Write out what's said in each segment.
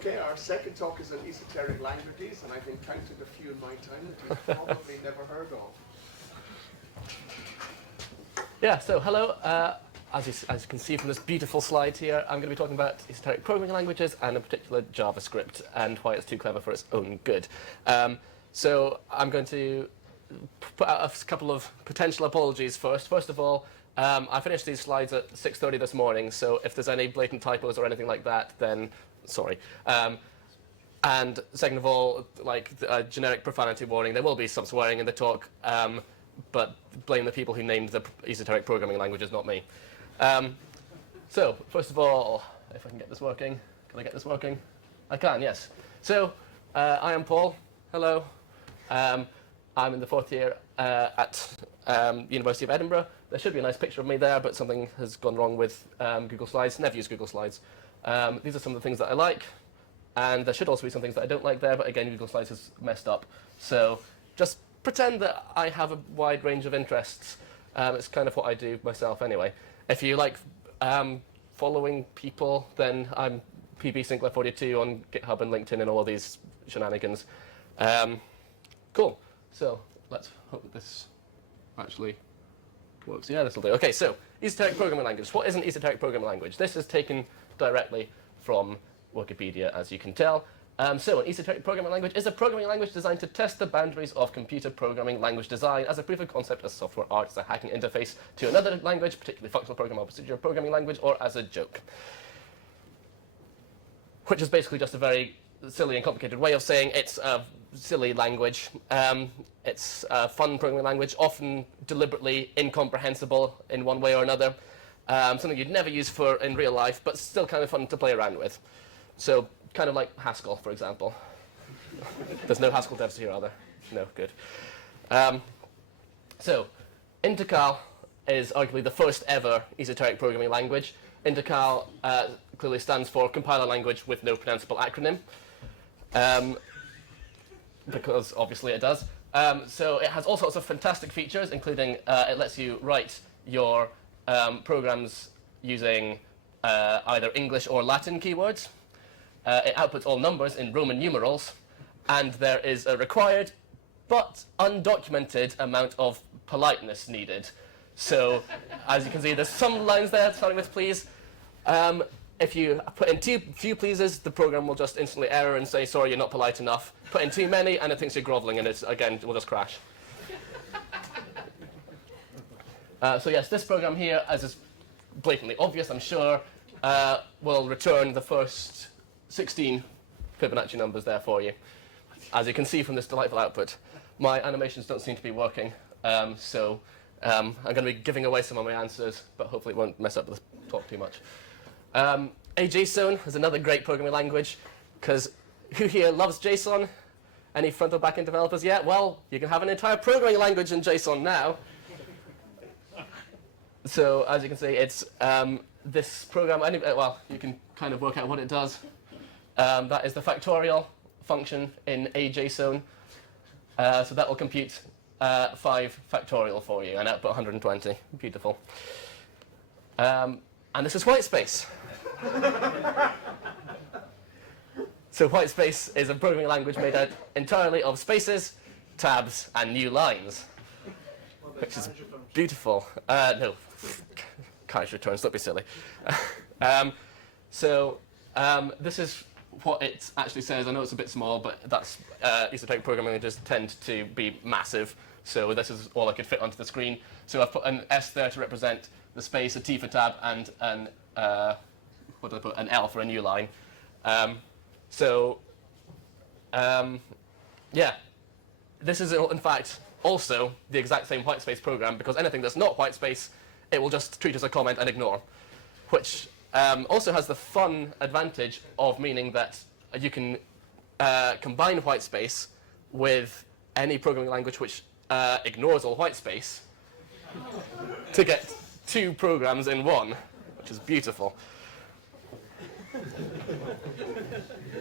Okay, our second talk is on esoteric languages, and I've encountered a few in my time that you've probably never heard of. Yeah, so hello. As you can see from this beautiful slide here, I'm going to be talking about esoteric programming languages, and in particular JavaScript, and why it's too clever for its own good. So I'm going to put out a couple of potential apologies first. First of all, I finished these slides at 6:30 this morning, so if there's any blatant typos or anything like that, then sorry. And second of all, like a generic profanity warning, there will be some swearing in the talk, but blame the people who named the esoteric programming languages, not me. So first of all, if I can get this working, can I get this working? I can, yes. So I am Paul. Hello. I'm in the fourth year at University of Edinburgh. There should be a nice picture of me there, but something has gone wrong with Google Slides. Never use Google Slides. These are some of the things that I like, and there should also be some things that I don't like there, but again, Google Slides has messed up. So just pretend that I have a wide range of interests. It's kind of what I do myself anyway. If you like following people, then I'm PB Sinclair 42 on GitHub and LinkedIn and all of these shenanigans. Cool. So let's hope that this actually works. Yeah, this will do. Okay, so esoteric programming language. What is an esoteric programming language? This is taken directly from Wikipedia, as you can tell. So an esoteric programming language is a programming language designed to test the boundaries of computer programming language design as a proof of concept, as software art, as a hacking interface to another language, particularly functional programming or procedural programming language, or as a joke. Which is basically just a very silly and complicated way of saying it's a silly language. It's a fun programming language, often deliberately incomprehensible in one way or another. Something you'd never use in real life, but still kind of fun to play around with. So kind of like Haskell, for example. There's no Haskell devs here, are there? No, good. So Intercal is arguably the first ever esoteric programming language. Intercal clearly stands for compiler language with no pronounceable acronym. Because obviously it does. So it has all sorts of fantastic features, including it lets you write your programs using either English or Latin keywords. It outputs all numbers in Roman numerals, and there is a required but undocumented amount of politeness needed. So, as you can see, there's some lines there, starting with please. If you put in too few pleases, the program will just instantly error and say, sorry, you're not polite enough. Put in too many, and it thinks you're groveling, and it will just crash. So yes, this program here, as is blatantly obvious, I'm sure, will return the first 16 Fibonacci numbers there for you. As you can see from this delightful output, my animations don't seem to be working, so I'm going to be giving away some of my answers, but hopefully it won't mess up the talk too much. JSON is another great programming language, because who here loves JSON? Any front or back-end developers yet? Well, you can have an entire programming language in JSON now. So as you can see, it's this program, well, you can kind of work out what it does. That is the factorial function in a JSON. So that will compute 5 factorial for you and output 120. Beautiful. And this is whitespace. So whitespace is a programming language made out entirely of spaces, tabs, and new lines, which is beautiful. No, carriage returns, don't be silly. This is what it actually says. I know it's a bit small, but that's esoteric programming languages tend to be massive. So this is all I could fit onto the screen. So I've put an S there to represent the space, a T for tab, and an what did I put? An L for a new line. Yeah, this is in fact also the exact same whitespace program, because anything that's not whitespace, it will just treat as a comment and ignore, which also has the fun advantage of meaning that you can combine whitespace with any programming language which ignores all whitespace to get 2 programs in one, which is beautiful.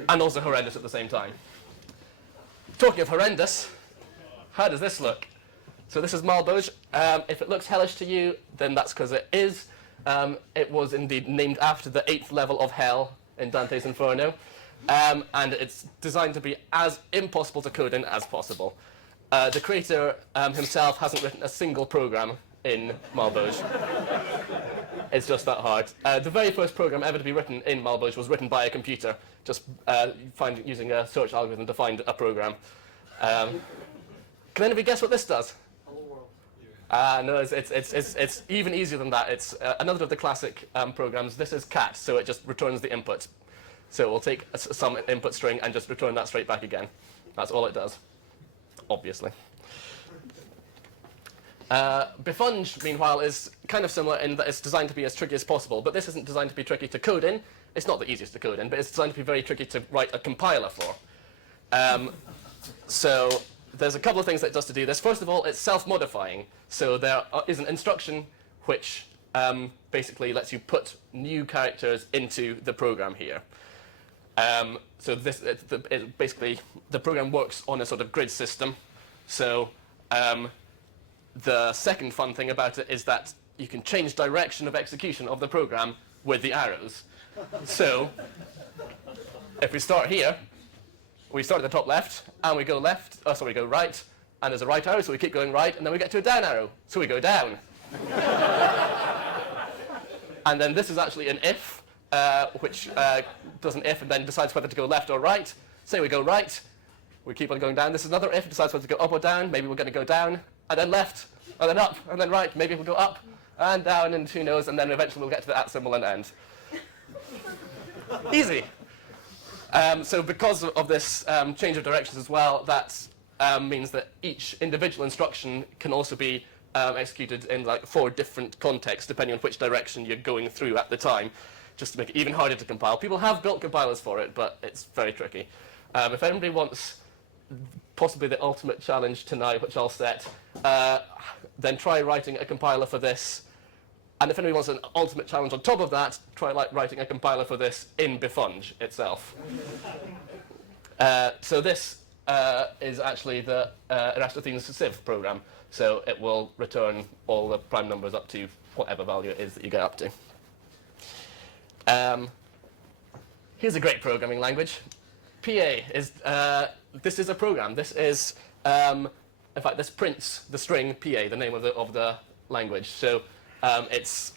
And also horrendous at the same time. Talking of horrendous, how does this look? So this is Malboj. If it looks hellish to you, then that's because it is. It was indeed named after the 8th level of hell in Dante's Inferno. and it's designed to be as impossible to code in as possible. The creator himself hasn't written a single program in Malboj. It's just that hard. The very first program ever to be written in Malboj was written by a computer, just using a search algorithm to find a program. Can anybody guess what this does? No, it's even easier than that. It's another of the classic programs. This is cat, so it just returns the input. So it will take some input string and just return that straight back again. That's all it does, obviously. Bifunge, meanwhile, is kind of similar in that it's designed to be as tricky as possible, but this isn't designed to be tricky to code in. It's not the easiest to code in, but it's designed to be very tricky to write a compiler for. So there's a couple of things that it does to do this. First of all, it's self-modifying. So there is an instruction which basically lets you put new characters into the program here. So basically, the program works on a sort of grid system. So the second fun thing about it is that you can change direction of execution of the program with the arrows. So if we start here, we start at the top left, and we go we go right, and there's a right arrow, so we keep going right, and then we get to a down arrow, so we go down. And then this is actually an if, which does an if and then decides whether to go left or right. Say we go right, we keep on going down. This is another if, it decides whether to go up or down. Maybe we're going to go down, and then left, and then up, and then right. Maybe we'll go up and down, and who knows, and then eventually we'll get to the at symbol and end. Easy. So because of this change of directions as well, that means that each individual instruction can also be executed in like 4 different contexts, depending on which direction you're going through at the time, just to make it even harder to compile. People have built compilers for it, but it's very tricky. If anybody wants possibly the ultimate challenge tonight, which I'll set, then try writing a compiler for this. And if anybody wants an ultimate challenge on top of that, try writing a compiler for this in Bifunge itself. So this is actually the Eratosthenes sieve program. So it will return all the prime numbers up to whatever value it is that you get up to. Here's a great programming language. PA is, this is a program. This is, in fact, this prints the string PA, the name of the language. So it's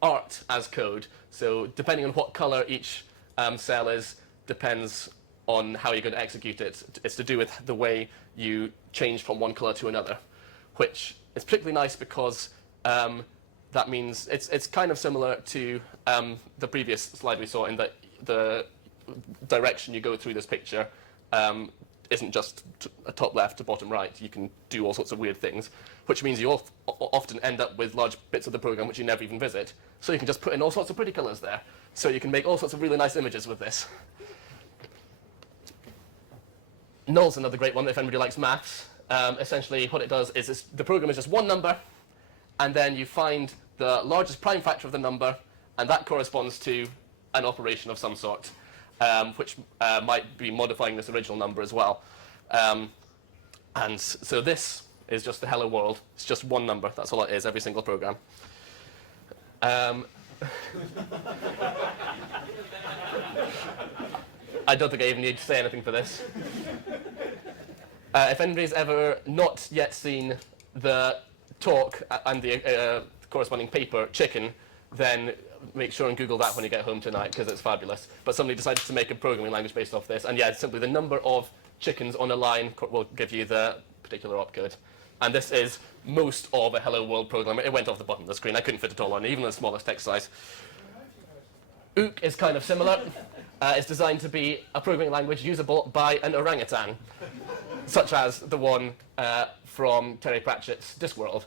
art as code. So depending on what color each cell is, depends on how you're going to execute it. It's to do with the way you change from one color to another, which is particularly nice because that means it's kind of similar to the previous slide we saw in that the direction you go through this picture isn't just a top left to bottom right. You can do all sorts of weird things, which means you often end up with large bits of the program which you never even visit. So you can just put in all sorts of pretty colors there. So you can make all sorts of really nice images with this. Null's another great one if anybody likes maths. Essentially what it does is the program is just one number, and then you find the largest prime factor of the number, and that corresponds to an operation of some sort, which might be modifying this original number as well. And so this is just the hello world. It's just one number. That's all it is, every single program. I don't think I even need to say anything for this. If anybody's ever not yet seen the talk and the corresponding paper, Chicken, then make sure and Google that when you get home tonight, because it's fabulous. But somebody decided to make a programming language based off this. And yeah, simply the number of chickens on a line will give you the particular opcode. And this is most of a Hello World program. It went off the bottom of the screen. I couldn't fit it all on, even the smallest text size. Ook is kind of similar. It's designed to be a programming language usable by an orangutan, such as the one from Terry Pratchett's Discworld.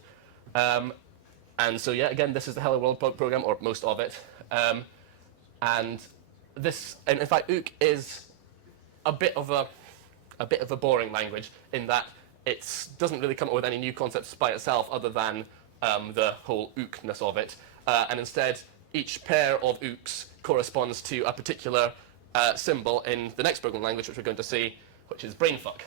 And so, yeah, again, this is the Hello World program, or most of it. And this, and in fact, Ook is a bit of a boring language in that it doesn't really come up with any new concepts by itself other than the whole Ook-ness of it. And instead, each pair of Ooks corresponds to a particular symbol in the next programming language, which we're going to see, which is brainfuck.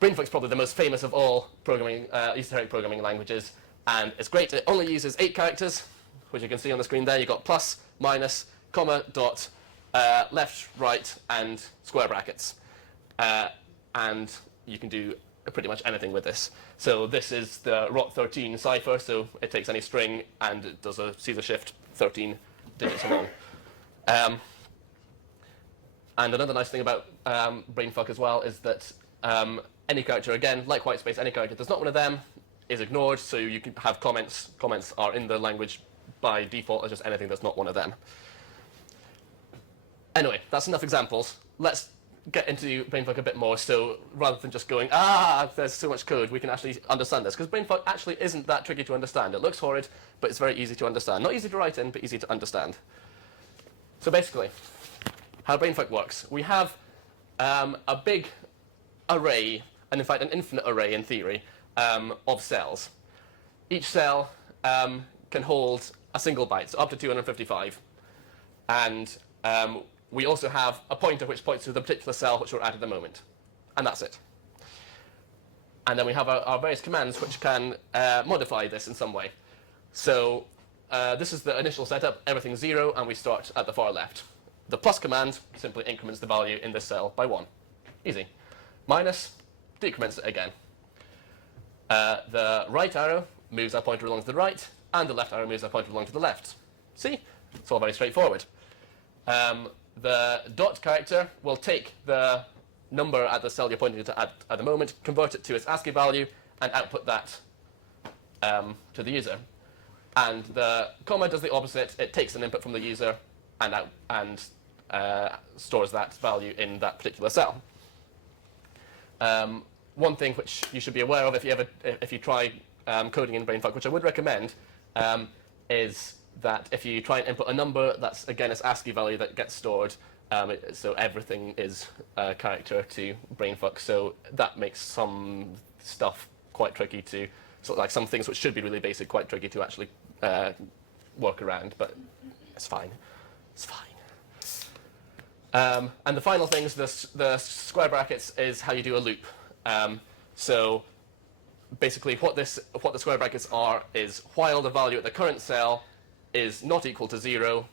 Brainfuck's probably the most famous of all esoteric programming languages, and it's great. It only uses 8 characters, which you can see on the screen there. You've got plus, minus, comma, dot, left, right, and square brackets. And you can do pretty much anything with this. So this is the ROT13 cipher, so it takes any string and it does a Caesar shift 13 digits along. And another nice thing about brainfuck as well is that any character, again, like white space, any character that's not one of them is ignored, so you can have comments. Comments are in the language by default as just anything that's not one of them. Anyway, that's enough examples. Let's get into brainfuck a bit more, so rather than just going, there's so much code, we can actually understand this, because brainfuck actually isn't that tricky to understand. It looks horrid, but it's very easy to understand. Not easy to write in, but easy to understand. So basically, how brainfuck works. We have a big array, and in fact an infinite array in theory, of cells. Each cell can hold a single byte, so up to 255. And we also have a pointer which points to the particular cell which we're at the moment. And that's it. And then we have our various commands which can modify this in some way. So this is the initial setup, everything's 0, and we start at the far left. The plus command simply increments the value in this cell by 1. Easy. Minus decrements it again. The right arrow moves our pointer along to the right, and the left arrow moves our pointer along to the left. See? It's all very straightforward. The dot character will take the number at the cell you're pointing to at the moment, convert it to its ASCII value, and output that to the user. And the comma does the opposite. It takes an input from the user and stores that value in that particular cell. One thing which you should be aware of if you try coding in brainfuck, which I would recommend, is that if you try and input a number, that's again its ASCII value that gets stored. So everything is a character to brainfuck. So that makes some stuff quite tricky to, sort of like some things which should be really basic, quite tricky to actually work around. But it's fine. It's fine. And the final thing is the square brackets is how you do a loop. So basically what the square brackets are is while the value at the current cell is not equal to 0,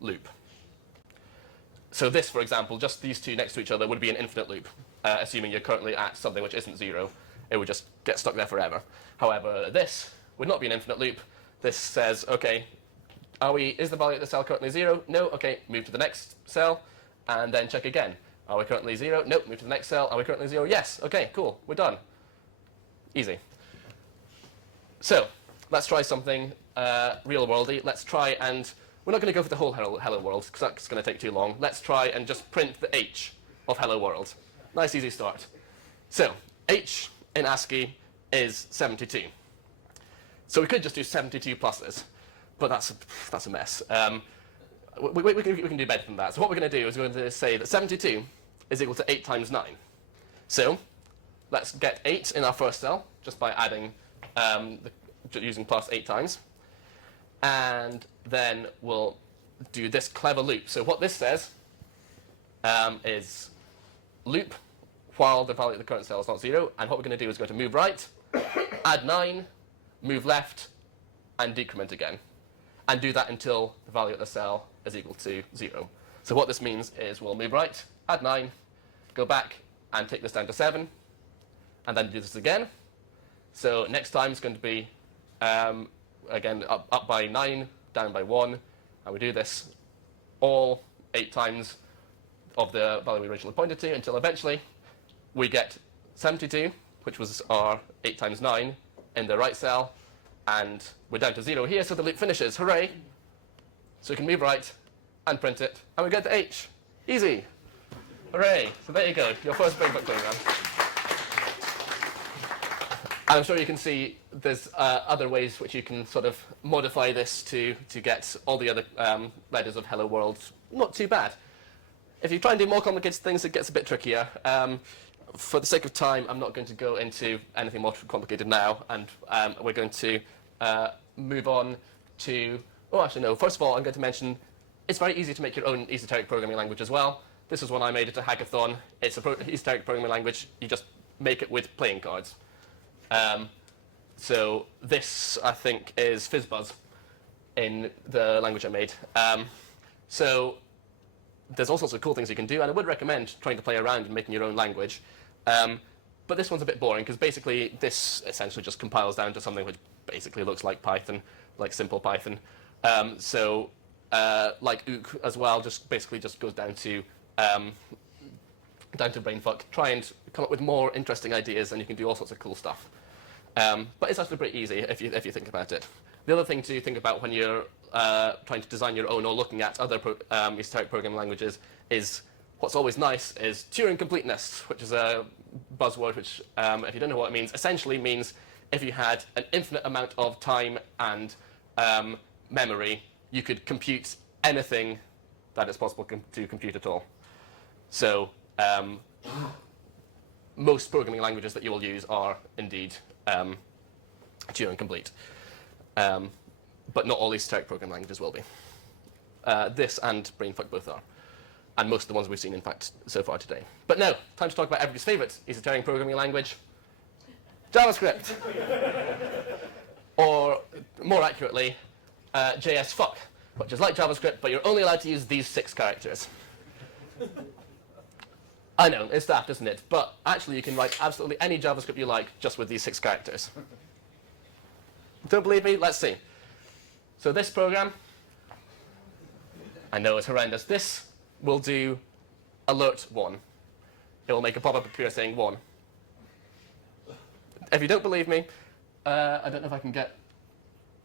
loop. So this, for example, just these two next to each other would be an infinite loop, assuming you're currently at something which isn't 0. It would just get stuck there forever. However, this would not be an infinite loop. This says, okay, is the value at the cell currently 0? No, okay, move to the next cell, and then check again. Are we currently 0? Nope, move to the next cell. Are we currently 0? Yes, okay, cool, we're done. Easy. So, let's try something real-worldy. Let's try and, we're not going to go for the whole hello world, because that's going to take too long. Let's try and just print the H of hello world. Nice, easy start. So, H in ASCII is 72. So we could just do 72 pluses, but that's a mess. We can do better than that. So what we're going to do is we're going to say that 72 is equal to 8 times 9. So let's get 8 in our first cell, just by adding, using plus 8 times. And then we'll do this clever loop. So what this says is loop while the value of the current cell is not 0. And what we're going to do is go to move right, add 9, move left, and decrement again. And do that until the value of the cell is equal to 0. So what this means is we'll move right, add 9, go back, and take this down to 7, and then do this again. So next time is going to be, again, up by 9, down by 1, and we do this all 8 times of the value we originally pointed to until eventually we get 72, which was our 8 times 9, in the right cell, and we're down to 0 here, so the loop finishes. Hooray! So we can move right and print it, and we get the H. Easy. Hooray! So there you go, your first brainfuck program. And I'm sure you can see there's other ways which you can sort of modify this to get all the other letters of hello world not too bad. If you try and do more complicated things, it gets a bit trickier. For the sake of time, I'm not going to go into anything more complicated now, and we're going to move on to, oh, actually, no. First of all, I'm going to mention it's very easy to make your own esoteric programming language as well. This is one I made at a hackathon. It's an esoteric programming language. You just make it with playing cards. So this, I think, is FizzBuzz in the language I made. So there's all sorts of cool things you can do, and I would recommend trying to play around and making your own language. But this one's a bit boring, because basically this essentially just compiles down to something which basically looks like Python, like simple Python. Like ook as well, basically just goes down to brainfuck. Try and come up with more interesting ideas, and you can do all sorts of cool stuff. But it's actually pretty easy if you think about it. The other thing to think about when you're trying to design your own or looking at other esoteric programming languages is what's always nice is Turing completeness, which is a buzzword which, if you don't know what it means, essentially means if you had an infinite amount of time and memory, you could compute anything that is possible to compute at all. So most programming languages that you will use are indeed Turing complete. But not all esoteric programming languages will be. This and brainfuck both are. And most of the ones we've seen, in fact, so far today. But now, time to talk about everybody's favorite esoteric programming language, JavaScript. Or, more accurately, JSfuck, which is like JavaScript, but you're only allowed to use these 6 characters. I know, it's daft, isn't it? But actually, you can write absolutely any JavaScript you like just with these 6 characters. Don't believe me? Let's see. So this program, I know it's horrendous. This will do alert 1. It will make a pop-up appear saying 1. If you don't believe me, I don't know if I can get...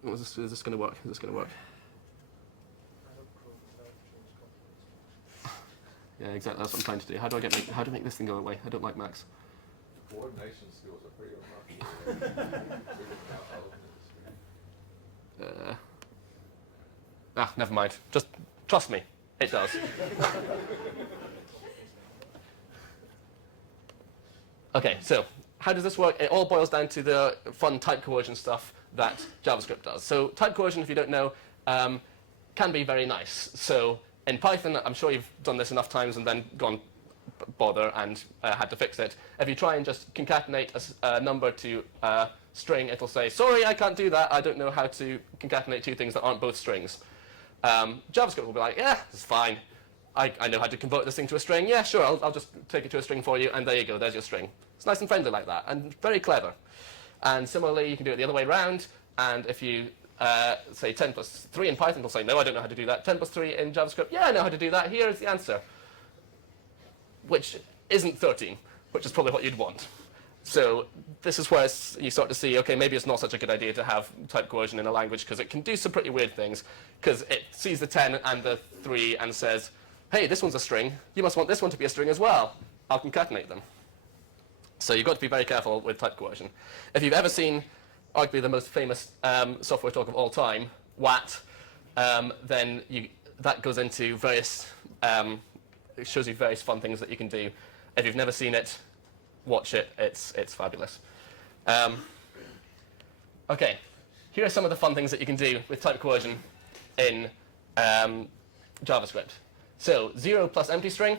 Is this going to work? Is this going to work? Yeah, exactly. That's what I'm trying to do. How do I make this thing go away? I don't like Macs. Coordination skills are pretty remarkable. Never mind. Just trust me. It does. Okay, so how does this work? It all boils down to the fun type coercion stuff that JavaScript does. So type coercion, if you don't know, can be very nice. So in Python, I'm sure you've done this enough times and then gone bother and had to fix it. If you try and just concatenate a number to a string, it'll say, sorry, I can't do that. I don't know how to concatenate 2 things that aren't both strings. JavaScript will be like, yeah, it's fine. I know how to convert this thing to a string. Yeah, sure, I'll just take it to a string for you, and there you go, there's your string. It's nice and friendly like that, and very clever. And similarly, you can do it the other way around, and if you say 10 plus 3 in Python, it'll say, no, I don't know how to do that. 10 plus 3 in JavaScript, yeah, I know how to do that. Here is the answer, which isn't 13, which is probably what you'd want. So this is where you start to see, okay, maybe it's not such a good idea to have type coercion in a language, because it can do some pretty weird things, because it sees the 10 and the 3 and says, hey, this one's a string. You must want this one to be a string as well. I'll concatenate them. So you've got to be very careful with type coercion. If you've ever seen arguably the most famous software talk of all time, WAT, then that goes into various, it shows you various fun things that you can do. If you've never seen it, watch it. It's fabulous. Okay, here are some of the fun things that you can do with type coercion in JavaScript. So 0 plus empty string,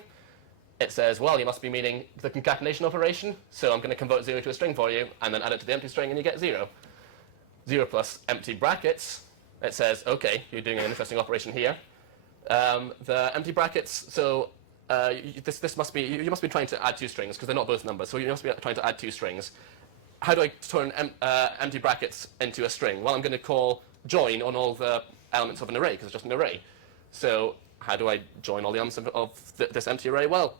it says, well, you must be meaning the concatenation operation, so I'm going to convert 0 to a string for you, and then add it to the empty string, and you get 0. 0 plus empty brackets, it says, okay, you're doing an interesting operation here. The empty brackets, so this must be, you must be trying to add 2 strings, because they're not both numbers, so you must be trying to add 2 strings. How do I turn empty brackets into a string? Well, I'm going to call join on all the elements of an array, because it's just an array. So how do I join all the elements of this empty array? Well,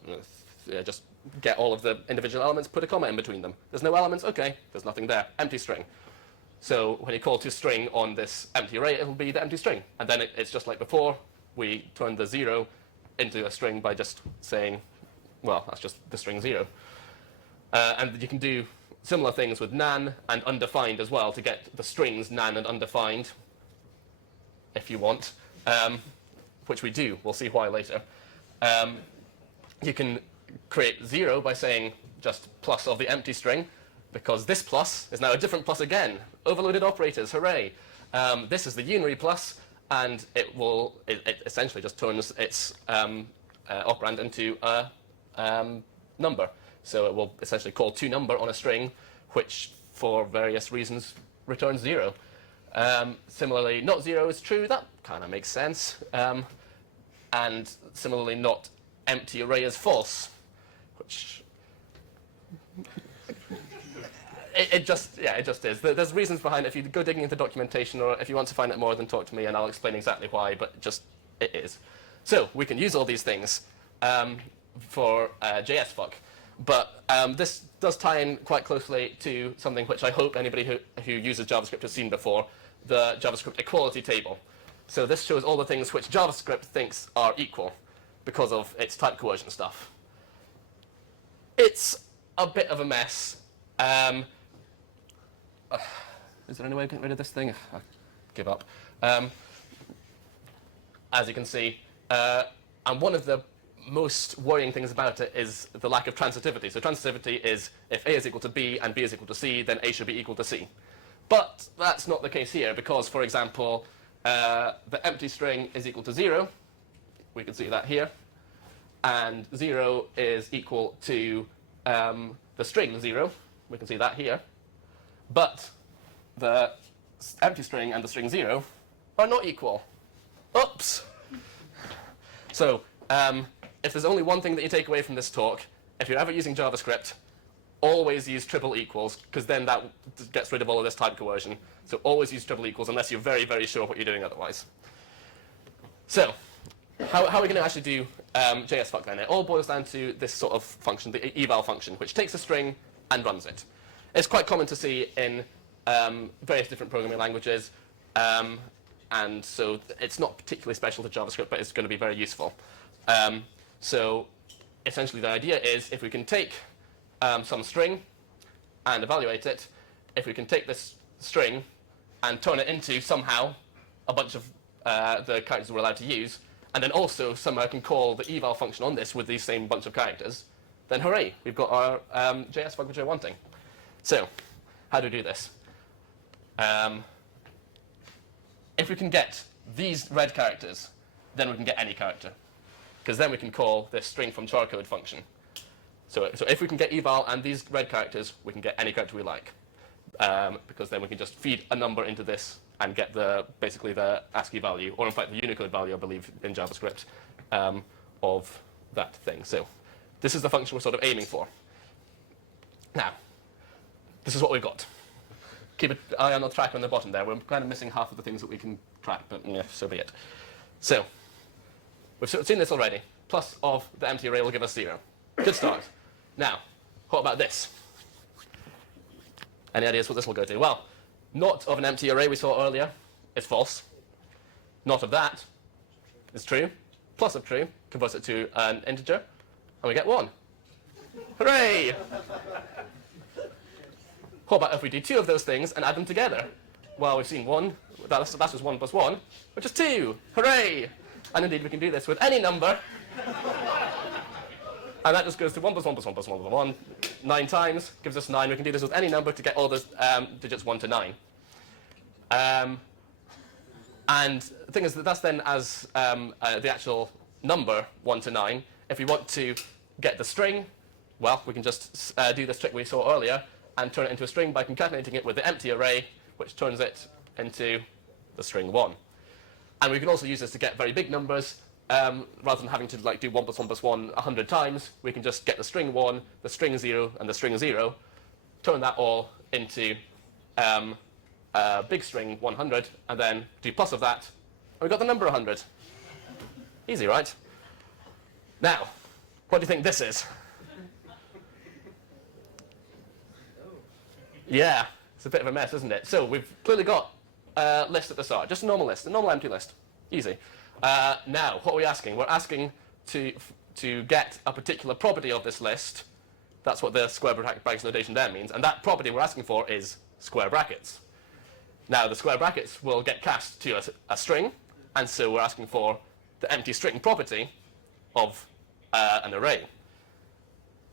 just get all of the individual elements, put a comma in between them. There's no elements? Okay, there's nothing there. Empty string. So when you call to string on this empty array, it'll be the empty string. And then it's just like before. We turn the 0 into a string by just saying, well, that's just the string 0. And you can do similar things with nan and undefined as well to get the strings nan and undefined, if you want. Which we do. We'll see why later. You can create 0 by saying just plus of the empty string, because this plus is now a different plus again. Overloaded operators, hooray. This is the unary plus, and it essentially just turns its operand into a number. So it will essentially call toNumber on a string, which for various reasons returns 0. Similarly, not 0 is true. That kind of makes sense. and similarly not empty array is false, which it just is. There's reasons behind it. If you go digging into documentation, or if you want to find out more, then talk to me and I'll explain exactly why, but it is. So we can use all these things for JS fuck, but this does tie in quite closely to something which I hope anybody who uses JavaScript has seen before, the JavaScript equality table. So this shows all the things which JavaScript thinks are equal because of its type coercion stuff. It's a bit of a mess. Is there any way of getting rid of this thing? I give up. As you can see, and one of the most worrying things about it is the lack of transitivity. So transitivity is if A is equal to B and B is equal to C, then A should be equal to C. But that's not the case here because, for example, the empty string is equal to 0. We can see that here. And 0 is equal to the string 0. We can see that here. But the empty string and the string 0 are not equal. Oops! So if there's only one thing that you take away from this talk, if you're ever using JavaScript, always use triple equals, because then that gets rid of all of this type coercion. So always use triple equals unless you're very, very sure what you're doing otherwise. So how are we going to actually do JS fuck then? It all boils down to this sort of function, the eval function, which takes a string and runs it. It's quite common to see in various different programming languages, and so it's not particularly special to JavaScript, but it's going to be very useful. So essentially the idea is if we can take some string and evaluate it, if we can take this string and turn it into somehow a bunch of the characters we're allowed to use, and then also somehow can call the eval function on this with these same bunch of characters, then hooray, we've got our JS fuck which we're wanting. So how do we do this? If we can get these red characters, then we can get any character, because then we can call this string from charcode function. So if we can get eval and these red characters, we can get any character we like, because then we can just feed a number into this and get basically the ASCII value, or in fact the Unicode value, I believe, in JavaScript, of that thing. So this is the function we're sort of aiming for. Now, this is what we've got. Keep an eye on the tracker on the bottom there. We're kind of missing half of the things that we can track, but yeah, so be it. So we've sort of seen this already. Plus of the empty array will give us 0. Good start. Now, what about this? Any ideas what this will go to? Well, not of an empty array we saw earlier is false. Not of that is true. Plus of true converts it to an integer, and we get 1. Hooray! What about if we do 2 of those things and add them together? Well, we've seen 1. That's just 1 plus 1, which is 2. Hooray! And indeed, we can do this with any number. And that just goes to 1 plus 1 plus 1 plus 1 plus 1 9 times, gives us 9. We can do this with any number to get all the digits 1 to 9. And the thing is that that's then as the actual number 1 to 9. If we want to get the string, well, we can just do this trick we saw earlier and turn it into a string by concatenating it with the empty array, which turns it into the string 1. And we can also use this to get very big numbers. Rather than having to do 1 plus 1 plus 1 100 times, we can just get the string 1, the string 0, and the string 0, turn that all into a big string 100, and then do plus of that, and we've got the number 100. Easy, right? Now, what do you think this is? Yeah, it's a bit of a mess, isn't it? So we've clearly got a list at the start, just a normal list, a normal empty list. Easy. Now, what are we asking? We're asking to get a particular property of this list. That's what the square brackets notation there means. And that property we're asking for is square brackets. Now, the square brackets will get cast to a string, and so we're asking for the empty string property of an array,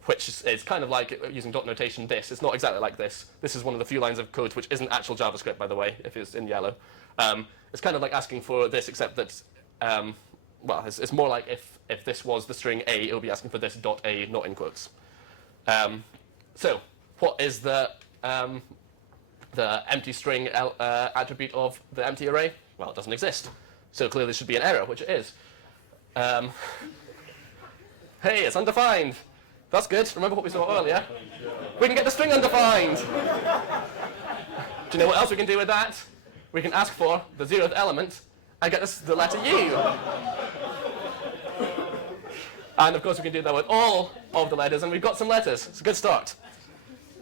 which is kind of like using dot notation this. It's not exactly like this. This is one of the few lines of code which isn't actual JavaScript, by the way, if it's in yellow. It's kind of like asking for this, except that well, it's more like if this was the string A, it would be asking for this dot A, not in quotes. So what is the empty string attribute of the empty array? Well, it doesn't exist. So clearly there should be an error, which it is. Hey, it's undefined. That's good. Remember what we saw earlier? We can get the string undefined. Do you know what else we can do with that? We can ask for the 0th element and get the letter U. And of course we can do that with all of the letters, and we've got some letters. It's a good start.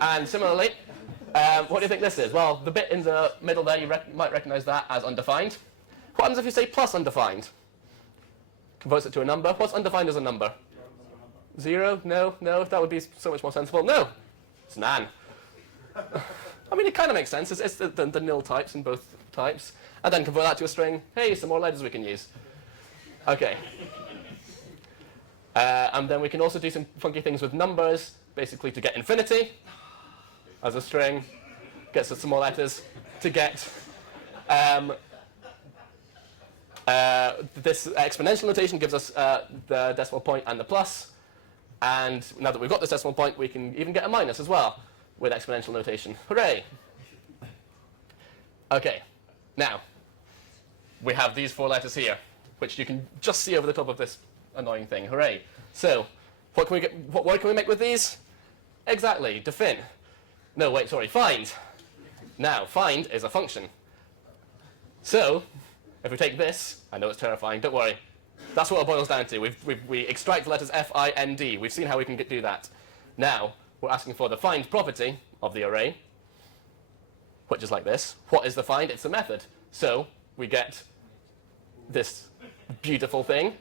And similarly, what do you think this is? Well, the bit in the middle there, you might recognize that as undefined. What happens if you say plus undefined? Converts it to a number. What's undefined as a number? 0? No, no, that would be so much more sensible. No, it's nan. I mean, it kind of makes sense. It's the nil types in both types. And then convert that to a string. Hey, some more letters we can use. OK. And then we can also do some funky things with numbers, basically to get infinity as a string, gets us some more letters to get this exponential notation gives us the decimal point and the plus. And now that we've got this decimal point, we can even get a minus as well with exponential notation. Hooray! OK, now we have these 4 letters here, which you can just see over the top of this annoying thing. Hooray! So what can we get? What can we make with these? Exactly, defin. No, wait, sorry, find. Now, find is a function. So if we take this, I know it's terrifying, don't worry. That's what it boils down to. We extract the letters find. We've seen how we can do that. Now, we're asking for the find property of the array, which is like this. What is the find? It's a method. So we get this beautiful thing,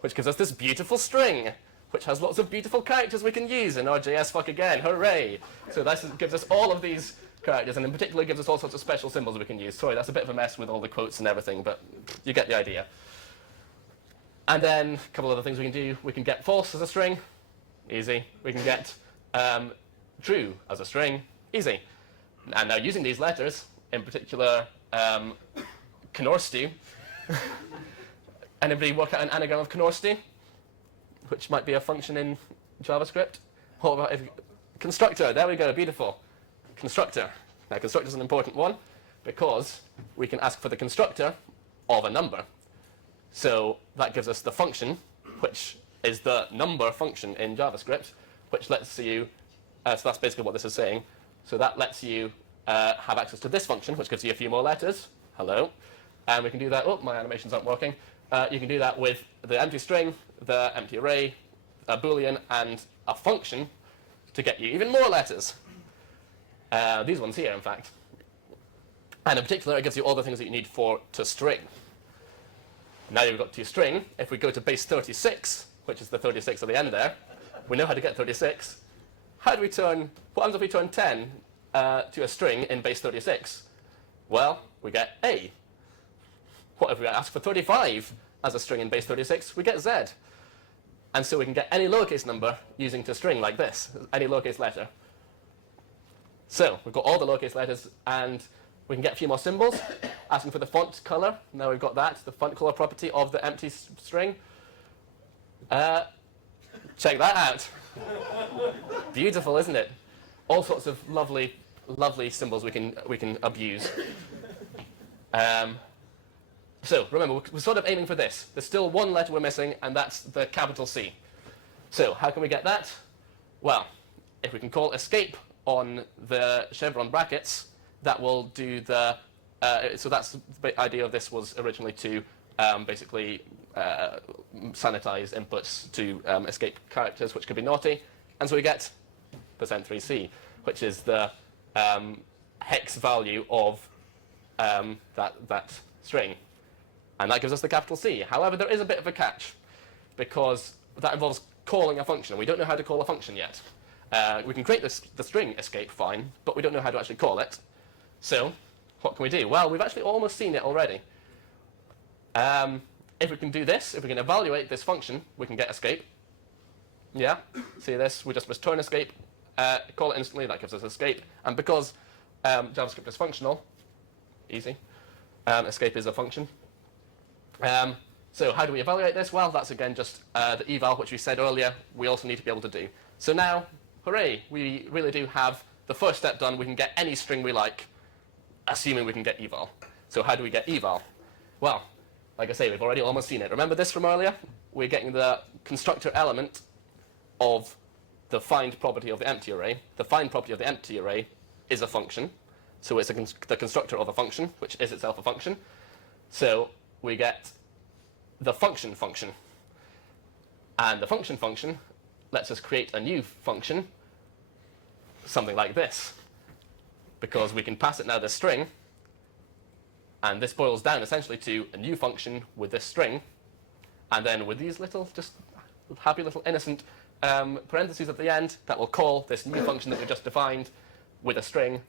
which gives us this beautiful string, which has lots of beautiful characters we can use in our JS fuck again. Hooray! So that gives us all of these characters, and in particular gives us all sorts of special symbols we can use. Sorry, that's a bit of a mess with all the quotes and everything, but you get the idea. And then a couple other things we can do. We can get false as a string. Easy. We can get true as a string. Easy. And now using these letters, in particular Knorstu. Anybody work out an anagram of Knorstu? Which might be a function in JavaScript? What about constructor? There we go. Beautiful. Constructor. Now, constructor is an important one because we can ask for the constructor of a number. So that gives us the function, which is the number function in JavaScript, which lets you, so that's basically what this is saying. So that lets you have access to this function, which gives you a few more letters. Hello. And we can do that. Oh, my animations aren't working. You can do that with the empty string, the empty array, a boolean, and a function to get you even more letters. These ones here, in fact. And in particular, it gives you all the things that you need for toString. Now you've got toString. If we go to base 36, which is the 36 at the end there, we know how to get 36. How do we turn, what happens if we turn 10 to a string in base 36? Well, we get A. What if we ask for 35 as a string in base 36? We get Z. And so we can get any lowercase number using toString like this, any lowercase letter. So we've got all the lowercase letters, and we can get a few more symbols, asking for the font color. Now we've got that, the font color property of the empty string. Check that out. Beautiful, isn't it? All sorts of lovely, lovely symbols we can abuse. So remember, we're sort of aiming for this. There's still one letter we're missing, and that's the capital C. So how can we get that? Well, if we can call escape on the chevron brackets, that will do the, so that's the idea of this was originally to basically sanitize inputs to escape characters, which could be naughty. And so we get %3c, which is the hex value of that string. And that gives us the capital C. However, there is a bit of a catch, because that involves calling a function. We don't know how to call a function yet. We can create the string escape fine, but we don't know how to actually call it. So what can we do? Well, we've actually almost seen it already. If we can do this, if we can evaluate this function, we can get escape. Yeah, see this? We just return escape, call it instantly, that gives us escape. And because JavaScript is functional, easy, escape is a function. So how do we evaluate this? Well, that's again just the eval, which we said earlier, we also need to be able to do. So now, hooray, we really do have the first step done. We can get any string we like, assuming we can get eval. So how do we get eval? Well, like I say, we've already almost seen it. Remember this from earlier? we're getting the constructor element of the find property of the empty array. The find property of the empty array is a function. So it's the constructor of a function, which is itself a function. So we get the function function. And the function function lets us create a new function, something like this. Because we can pass it now this string, and this boils down essentially to a new function with this string, and then with these little, just happy little innocent parentheses at the end, that will call this new function that we just defined with a string,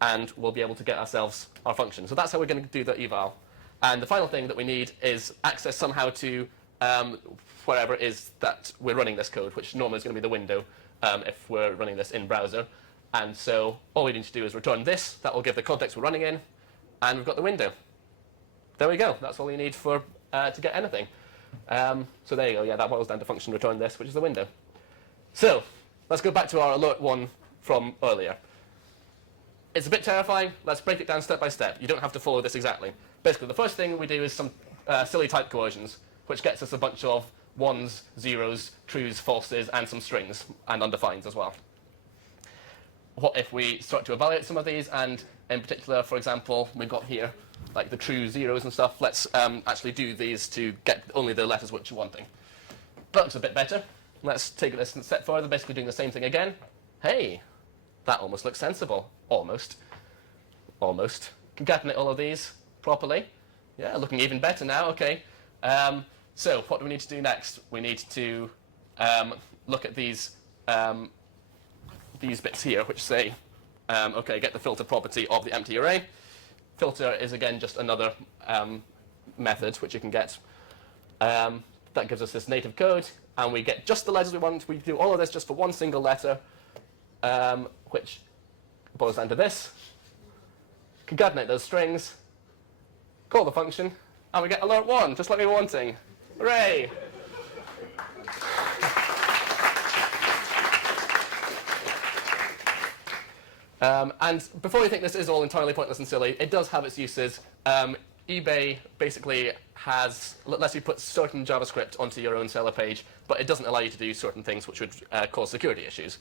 and we'll be able to get ourselves our function. So that's how we're going to do the eval. And the final thing that we need is access somehow to wherever it is that we're running this code, which normally is going to be the window if we're running this in browser. And so all we need to do is return this. That will give the context we're running in, and we've got the window. There we go. That's all you need for to get anything. So there you go. Yeah, that boils down to function return this, which is the window. So let's go back to our alert one from earlier. It's a bit terrifying. Let's break it down step by step. You don't have to follow this exactly. Basically, the first thing we do is some silly type coercions, which gets us a bunch of ones, zeros, trues, falses, and some strings, and undefineds as well. What if we start to evaluate some of these, and in particular, for example, we've got here like the true zeros and stuff. Let's actually do these to get only the letters which you're wanting. That looks a bit better. Let's take this a step further, basically doing the same thing again. Hey, that almost looks sensible. Almost. Almost. Concatenate all of these properly. Yeah, looking even better now. Okay. So what do we need to do next? We need to look at these bits here, which say, okay, get the filter property of the empty array. Filter is, again, just another method which you can get. That gives us this native code, and we get just the letters we want. We do all of this just for one single letter, which boils down to this. Concatenate those strings, call the function, and we get alert 1, just like we were wanting. Hooray! And before you think this is all entirely pointless and silly, it does have its uses. eBay basically lets you put certain JavaScript onto your own seller page, but it doesn't allow you to do certain things which would cause security issues.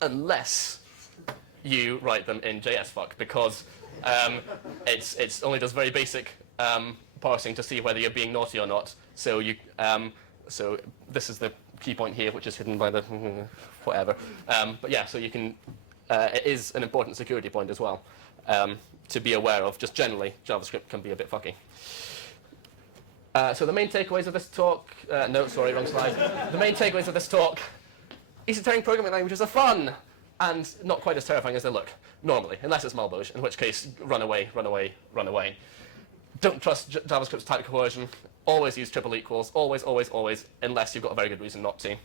Unless you write them in JSFuck, because it only does very basic parsing to see whether you're being naughty or not. So so this is the key point here, which is hidden by the whatever. But yeah, so you can. It is an important security point as well to be aware of. Just generally, JavaScript can be a bit fucky. So the main takeaways of this talk. No, sorry, wrong slide. The main takeaways of this talk: esoteric programming languages are fun and not quite as terrifying as they look normally, unless it's Malboge, in which case, run away, run away, run away. Don't trust JavaScript's type coercion. Always use triple equals. Always, always, always, unless you've got a very good reason not to.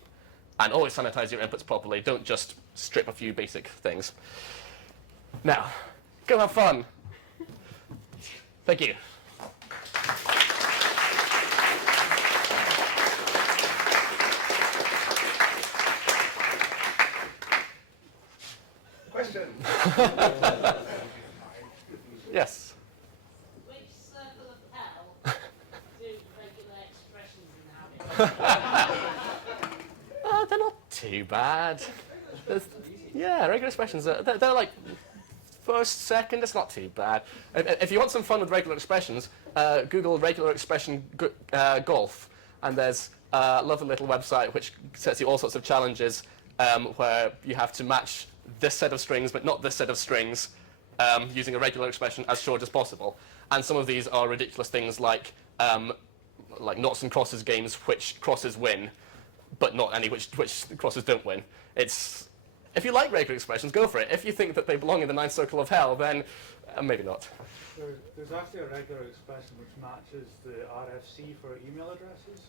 And always sanitize your inputs properly. Don't just strip a few basic things. Now, go have fun. Thank you. Question? Yes. Which circle of hell do regular expressions inhabit? They're not too bad. Yeah, regular expressions, they're like first, second, it's not too bad. If you want some fun with regular expressions, Google regular expression golf, and there's a lovely little website which sets you all sorts of challenges where you have to match this set of strings but not this set of strings using a regular expression as short as possible. And some of these are ridiculous things like noughts and crosses games, which crosses win, but not any which crosses don't win. If you like regular expressions, go for it. If you think that they belong in the ninth circle of hell, then maybe not. There's actually a regular expression which matches the RFC for email addresses,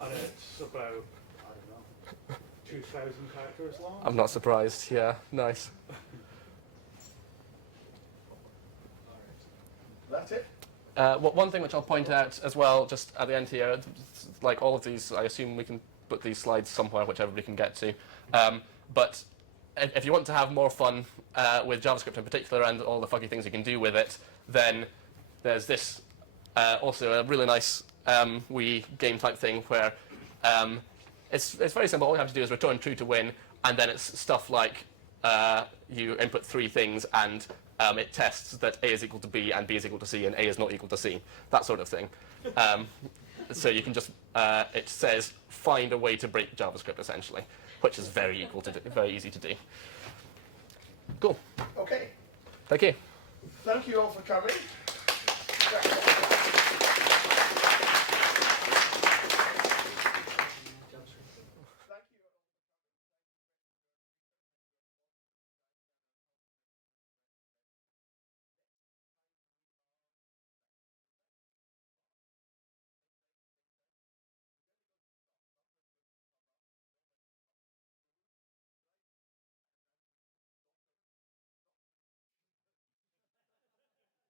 and it's about, I don't know, 2,000 characters long. I'm not surprised. Yeah, nice. That's it? One thing which I'll point out as well, just at the end here, like all of these, I assume we can put these slides somewhere which everybody can get to. But if you want to have more fun with JavaScript in particular and all the fucky things you can do with it, then there's this also a really nice Wii game type thing where it's very simple. All you have to do is return true to win, and then it's stuff like you input 3 things and it tests that A is equal to B and B is equal to C and A is not equal to C, that sort of thing. So you can just, it says find a way to break JavaScript essentially, which is very easy to do. Cool. Okay. Thank you. Thank you all for coming.